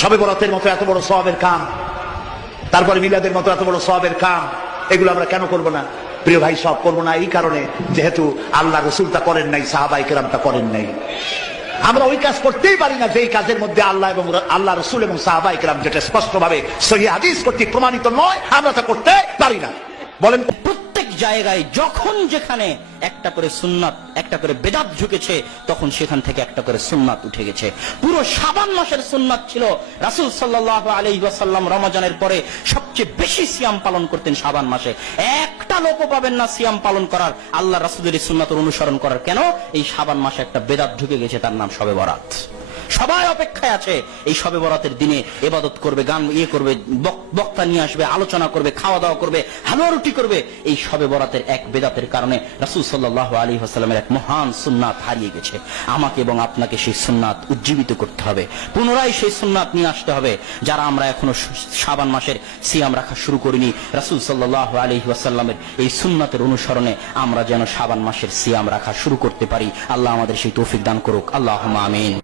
শবে বরাতের মতো এত বড় সওয়াবের কাম, তারপরে মিলাদের মতো এত বড় সওয়াবের কাম, এগুলো আমরা কেন করব না? প্রিয় ভাই, সব করবো না এই কারণে যেহেতু আল্লাহ রাসূল তা করেন নাই, সাহাবায়ে কেরাম তা করেন নাই। আমরা ওই কাজ করতেই পারি না যেই কাজের মধ্যে আল্লাহ রাসূল এবং সাহাবায়ে কেরাম যেটা স্পষ্টভাবে সহিহ হাদিস কর্তৃক প্রমাণিত নয়, আমরা তা করতে পারি না। বলেন, প্রত্যেক জায়গায় যখন যেখানে একটা করে সুন্নাত, একটা করে বেদাত ঢুকেছে, তখন সেখান থেকে একটা করে সুন্নাত উঠে গেছে। পুরো শাবান মাসের সুন্নাত ছিল রাসূল সাল্লাল্লাহু আলাইহি ওয়াসাল্লাম রমজানের পরে সবচেয়ে বেশি সিয়াম পালন করতেন শাবান মাসে। একটা লোকও পাবেন না সিয়াম পালন করার, আল্লাহ রাসূলের সুন্নাতের অনুসরণ করার। কেন? এই শাবান মাসে একটা বেদাত ঢুকে গেছে, তার নাম শবে বরাত। সবাই অপেক্ষায় আছে এই শবে বরাতের দিনে ইবাদত করবে, গান করবে, বক্তা নিয়ে আসবে, আলোচনা করবে, খাওয়া দাওয়া করবে, হালুয়া রুটি করবে। এই শবে বরাতের এক বেদাতের কারণে রাসূল সাল্লাল্লাহু আলাইহি ওয়াসাল্লামের এক মহান সুন্নাত হারিয়ে গেছে। আমাকে এবং আপনাকে সেই সুন্নাত উজ্জীবিত করতে হবে, পুনরায় সেই সুন্নাত নিয়ে আসতে হবে। যারা আমরা এখনো শাবান মাসের সিয়াম রাখা শুরু করিনি, রাসূল সাল্লাল্লাহু আলাইহি ওয়াসাল্লামের এই সুন্নাতের অনুসরণে আমরা যেন শাবান মাসের সিয়াম রাখা শুরু করতে পারি। আল্লাহ আমাদের সেই তৌফিক দান করুক। আল্লাহুম্মা আমিন।